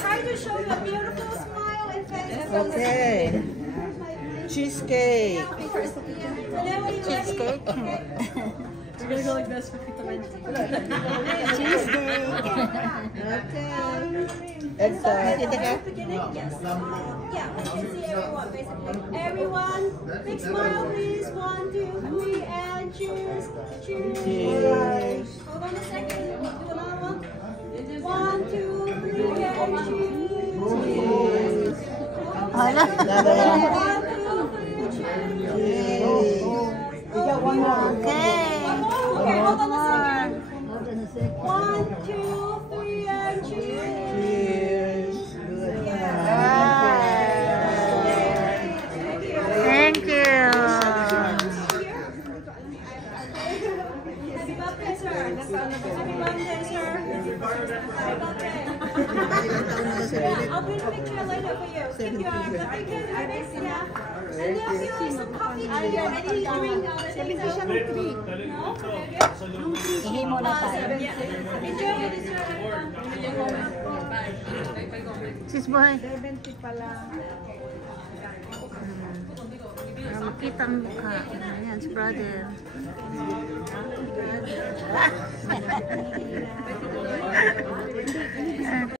Try to show your beautiful smile and face. Okay. Cheesecake. Cheesecake. We're gonna go like this for Tita Wendy. Cheesecake. Okay. It's Yes. Yeah, we can see everyone basically. Everyone, big smile please. 1, 2, 3, and cheers. Cheers. Cheers. Hold on a second. Do another one. 1, 2, 3, and cheers. Cheers. Hala. Another one. 1, 2, 3, cheers. Cheers. Okay. Okay, hold on a second. Hold on a second. 1, 2, 3, and cheers. Cheers. Good. Thank you. Happy birthday, sir. Happy birthday, sir. Happy birthday. I'll print a picture later for you. Keep your birthday cake in this, yeah. And there'll be some coffee to you. Any drink, anything. No? Ihi mo na tayo. Enjoy your dessert, everyone. Sis boy. Para makita ang mukha. Ayan, si brother.